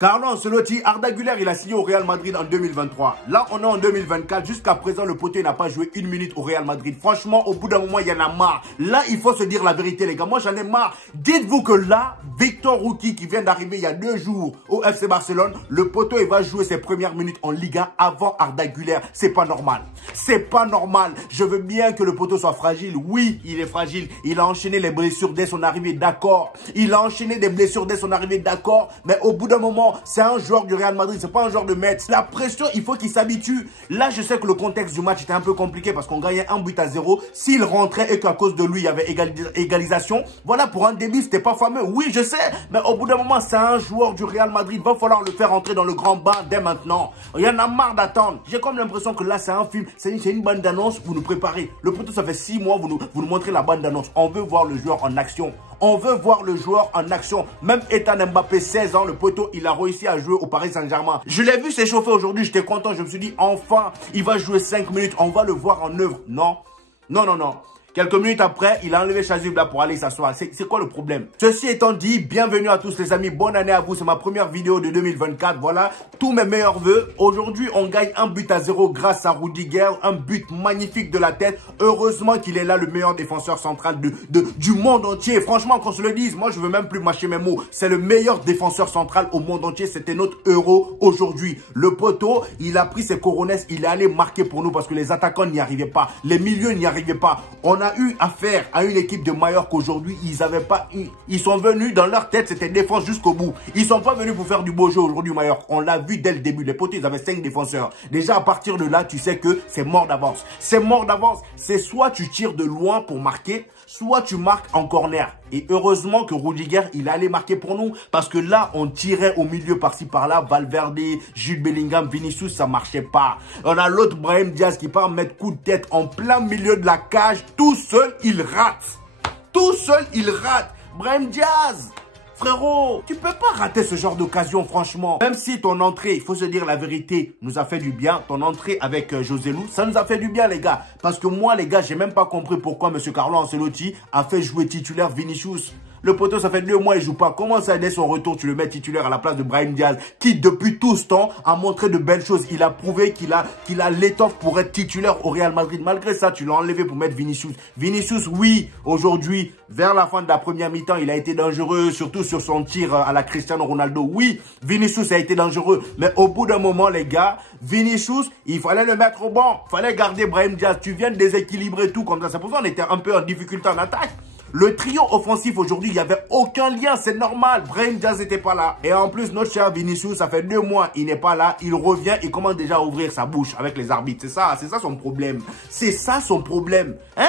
Carlo Ancelotti, Arda Güler, il a signé au Real Madrid en 2023. Là, on est en 2024. Jusqu'à présent, le poteau n'a pas joué une minute au Real Madrid. Franchement, au bout d'un moment, il y en a marre. Là, il faut se dire la vérité, les gars. Moi, j'en ai marre. Dites-vous que là, Victor Rouki, qui vient d'arriver il y a 2 jours au FC Barcelone, le poteau, il va jouer ses premières minutes en Liga avant Arda Güler. C'est pas normal. C'est pas normal. Je veux bien que le poteau soit fragile. Oui, il est fragile. Il a enchaîné les blessures dès son arrivée, d'accord. Il a enchaîné des blessures dès son arrivée, d'accord. Mais au bout d'un moment, c'est un joueur du Real Madrid, c'est pas un joueur de Metz. La pression, il faut qu'il s'habitue. Là, je sais que le contexte du match était un peu compliqué parce qu'on gagnait 1-0. S'il rentrait et qu'à cause de lui, il y avait égalisation, voilà, pour un début, c'était pas fameux. Oui, je sais, mais au bout d'un moment, c'est un joueur du Real Madrid. Va falloir le faire entrer dans le grand bain dès maintenant. Il y en a marre d'attendre. J'ai comme l'impression que là, c'est un film. C'est une bande d'annonce, vous nous préparez. Le poteau, ça fait 6 mois, vous nous montrez la bande d'annonce. On veut voir le joueur en action. On veut voir le joueur en action. Même Ethan Mbappé, 16 ans, le poteau, il a réussi à jouer au Paris Saint-Germain. Je l'ai vu s'échauffer aujourd'hui, j'étais content. Je me suis dit, enfin, il va jouer 5 minutes. On va le voir en œuvre. Non, non, non, non. Quelques minutes après, il a enlevé Chazub là pour aller s'asseoir. C'est quoi le problème? Ceci étant dit, bienvenue à tous les amis. Bonne année à vous. C'est ma première vidéo de 2024. Voilà, tous mes meilleurs vœux. Aujourd'hui, on gagne 1-0 grâce à Rudiger. Un but magnifique de la tête. Heureusement qu'il est là, le meilleur défenseur central du monde entier. Franchement, qu'on se le dise, moi, je veux même plus mâcher mes mots. C'est le meilleur défenseur central au monde entier. C'était notre héros aujourd'hui. Le poteau, il a pris ses coronesses. Il est allé marquer pour nous parce que les attaquants n'y arrivaient pas. Les milieux n'y arrivaient pas. On a eu affaire à une équipe de Mallorca qu'aujourd'hui, ils sont venus dans leur tête, c'était défense jusqu'au bout. Ils sont pas venus pour faire du beau jeu aujourd'hui, Mallorca. On l'a vu dès le début. Les poteaux, ils avaient 5 défenseurs. Déjà, à partir de là, tu sais que c'est mort d'avance. C'est mort d'avance. C'est soit tu tires de loin pour marquer, soit tu marques en corner. Et heureusement que Rudiger, il allait marquer pour nous. Parce que là, on tirait au milieu par-ci par-là. Valverde, Jude Bellingham, Vinicius, ça marchait pas. On a l'autre Brahim Diaz qui part mettre coup de tête en plein milieu de la cage. Tout seul, il rate. Tout seul, il rate. Brahim Diaz, frérot, tu peux pas rater ce genre d'occasion, franchement. Même si ton entrée, il faut se dire la vérité, nous a fait du bien. Ton entrée avec José Lu, ça nous a fait du bien, les gars. Parce que moi, les gars, j'ai même pas compris pourquoi M. Carlo Ancelotti a fait jouer titulaire Vinicius. Le poteau, ça fait 2 mois, il joue pas. Comment ça, dès son retour, tu le mets titulaire à la place de Brahim Diaz, qui depuis tout ce temps a montré de belles choses. Il a prouvé qu'il a l'étoffe pour être titulaire au Real Madrid. Malgré ça, tu l'as enlevé pour mettre Vinicius. Vinicius, oui, aujourd'hui, vers la fin de la première mi-temps, il a été dangereux, surtout sur son tir à la Cristiano Ronaldo. Oui, Vinicius a été dangereux. Mais au bout d'un moment, les gars, Vinicius, il fallait le mettre au banc. Il fallait garder Brahim Diaz. Tu viens de déséquilibrer tout comme ça. C'est pour ça qu'on était un peu en difficulté en attaque. Le trio offensif aujourd'hui, il n'y avait aucun lien, c'est normal. Brahim Diaz n'était pas là. Et en plus, notre cher Vinicius, ça fait 2 mois, il n'est pas là. Il revient, il commence déjà à ouvrir sa bouche avec les arbitres. C'est ça son problème. C'est ça son problème. Hein?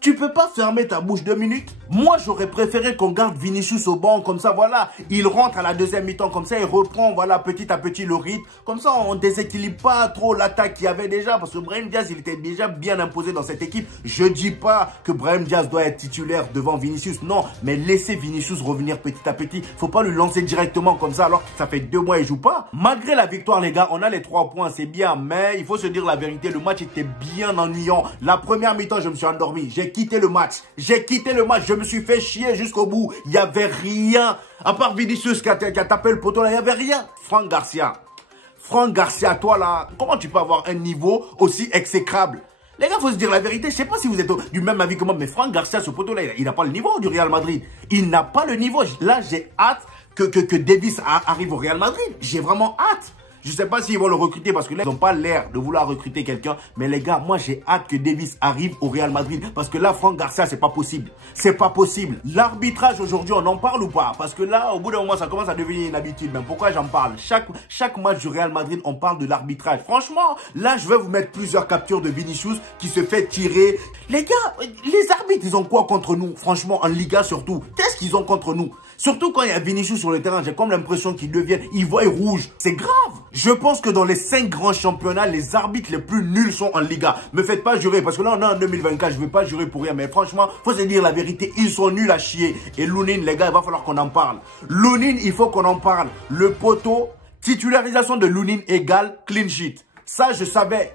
Tu peux pas fermer ta bouche 2 minutes? Moi, j'aurais préféré qu'on garde Vinicius au banc, comme ça, voilà. Il rentre à la deuxième mi-temps, comme ça, il reprend, voilà, petit à petit le rythme. Comme ça, on déséquilibre pas trop l'attaque qu'il y avait déjà, parce que Brahim Diaz, il était déjà bien imposé dans cette équipe. Je dis pas que Brahim Diaz doit être titulaire devant Vinicius, non. Mais laissez Vinicius revenir petit à petit. Faut pas lui lancer directement comme ça, alors que ça fait 2 mois, il joue pas. Malgré la victoire, les gars, on a les 3 points, c'est bien. Mais il faut se dire la vérité, le match était bien ennuyant. La première mi-temps, je me suis endormi. J'ai quitté le match. Je me suis fait chier jusqu'au bout. Il n'y avait rien. À part Vinicius qui a tapé le poteau là, il n'y avait rien. Franck Garcia, toi là, comment tu peux avoir un niveau aussi exécrable? Les gars, il faut se dire la vérité. Je ne sais pas si vous êtes du même avis que moi, mais Franck Garcia, ce poteau là, il n'a pas le niveau du Real Madrid. Il n'a pas le niveau. Là, j'ai hâte que Davis arrive au Real Madrid. J'ai vraiment hâte. Je ne sais pas s'ils vont le recruter parce que là, ils n'ont pas l'air de vouloir recruter quelqu'un. Mais les gars, moi, j'ai hâte que Davis arrive au Real Madrid. Parce que là, Franck Garcia, c'est pas possible. C'est pas possible. L'arbitrage aujourd'hui, on en parle ou pas? Parce que là, au bout d'un moment, ça commence à devenir une habitude. Mais pourquoi j'en parle? Chaque match du Real Madrid, on parle de l'arbitrage. Franchement, là, je vais vous mettre plusieurs captures de Vinicius qui se fait tirer. Les gars, les arbitres, ils ont quoi contre nous? Franchement, en Liga surtout. Qu'est-ce qu'ils ont contre nous? Surtout quand il y a Vinicius sur le terrain, j'ai comme l'impression qu'ils deviennent, ils voient rouge. C'est grave. Je pense que dans les 5 grands championnats, les arbitres les plus nuls sont en Liga. Me faites pas jurer, parce que là, on est en 2024, je ne vais pas jurer pour rien. Mais franchement, faut se dire la vérité, ils sont nuls à chier. Et Lunin, les gars, il va falloir qu'on en parle. Lunin, il faut qu'on en parle. Le poteau, titularisation de Lunin égale clean sheet. Ça, je savais.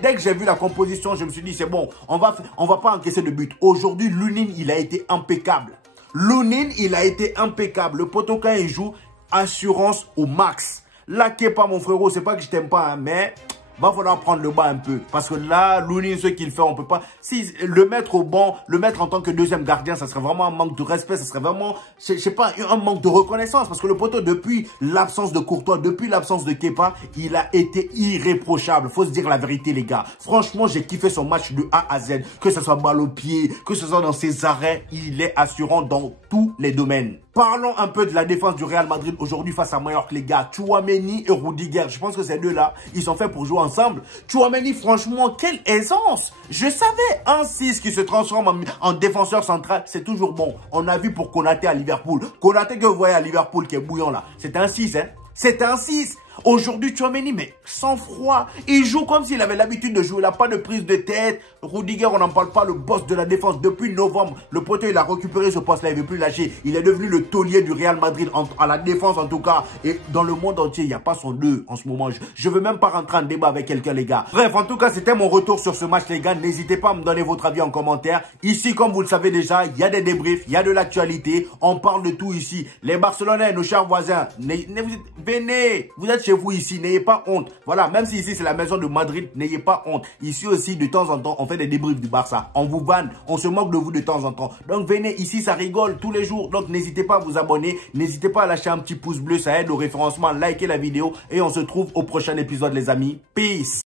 Dès que j'ai vu la composition, je me suis dit, c'est bon, on va pas encaisser de but. Aujourd'hui, Lunin, il a été impeccable. Lunin, il a été impeccable. Le poteau, quand il joue, assurance au max. Là, Kepa, mon frérot, c'est pas que je t'aime pas, hein, mais va falloir prendre le bas un peu. Parce que là, Looney, ce qu'il fait, on peut pas... Si le mettre au banc, le mettre en tant que deuxième gardien, ça serait vraiment un manque de respect. Ça serait vraiment, je sais pas, un manque de reconnaissance. Parce que le poteau, depuis l'absence de Courtois, depuis l'absence de Kepa, il a été irréprochable. Faut se dire la vérité, les gars. Franchement, j'ai kiffé son match de A à Z. Que ce soit balle au pied, que ce soit dans ses arrêts, il est assurant dans tous les domaines. Parlons un peu de la défense du Real Madrid aujourd'hui face à Mallorca, les gars. Tchouaméni et Rudiger, je pense que ces deux-là, ils sont faits pour jouer ensemble. Tchouaméni, franchement, quelle aisance! Je savais, un 6 qui se transforme en défenseur central, c'est toujours bon. On a vu pour Konaté à Liverpool. Konaté que vous voyez à Liverpool qui est bouillant là, c'est un 6, hein. C'est un 6. Aujourd'hui, Tchouaméni, mais sans froid. Il joue comme s'il avait l'habitude de jouer. Il n'a pas de prise de tête. Rudiger, on n'en parle pas, le boss de la défense. Depuis novembre, le poteau, il a récupéré ce poste-là. Il ne veut plus lâcher. Il est devenu le taulier du Real Madrid, à la défense en tout cas. Et dans le monde entier, il n'y a pas son 2 en ce moment. Je ne veux même pas rentrer en débat avec quelqu'un, les gars. Bref, en tout cas, c'était mon retour sur ce match, les gars. N'hésitez pas à me donner votre avis en commentaire. Ici, comme vous le savez déjà, il y a des débriefs, il y a de l'actualité. On parle de tout ici. Les Barcelonais, nos chers voisins, venez. Vous êtes chez vous ici, n'ayez pas honte. Voilà, même si ici c'est la maison de Madrid, n'ayez pas honte. Ici aussi, de temps en temps, on fait des débriefs du Barça. On vous vanne, on se moque de vous de temps en temps. Donc venez, ici ça rigole tous les jours. Donc n'hésitez pas à vous abonner, n'hésitez pas à lâcher un petit pouce bleu, ça aide au référencement, likez la vidéo. Et on se trouve au prochain épisode, les amis. Peace.